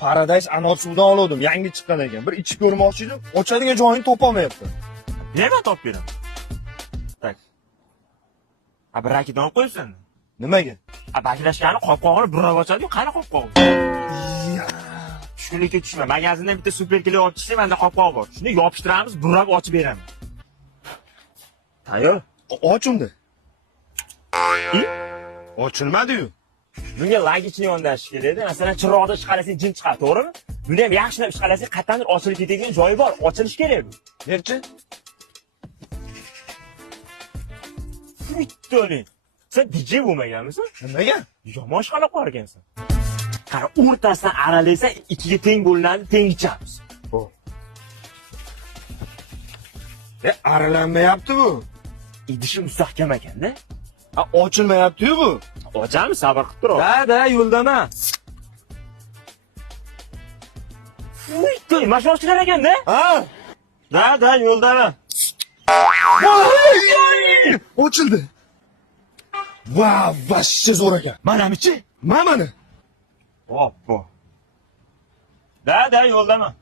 Paradise anor suvdan oldim, yangi chiqqan ekan. Bir ichib ko'rmoqchi edim, ochadigan joyini topolmayapti. Nima topib beraman? Tak. Bir rakidan olib qo'yibsan. Nimaga? Baklashgani qopqog'ini burab ochadi-yu, qani qopqog'i? Tushkunlikka tushma. Magazindan bitta super kilo olib chiqsang, menda qopqog' bor. Shuni yopishtiramiz, burab ochib beraman. Tayyor. Och unda. Ochilmadi-yu. Bunga lagichni yondashish kerak. Masalan, chiroqni chiqarasang jin chiqadi, to'g'rimi? Buni ham yaxshilab chiqarasang, qattandir ochilib ketadigan joyi bor, ochilish kerak bu. Nerchi? Bittoli. Sen DJ bo'lmaganmisan? Nimaga? Yomon qilib qolgan ekansan. Qara, o'rtasidan aralaysan, ichiga teng bo'linadi, teng ichamiz. Xo'p. Aralanmayapti bu. Idishi mustahkam ekanda. Ochilmayapti-yu bu. Ochamiz, sabr qilib tur. Da, yo'ldaman. To'y, mashina chiqar ekanda? Ha? Da, yo'ldaman. Ochildi. Va, vashcha zo'r ekan. Manamichi? Mana. Hoppa. Da, yo'ldaman.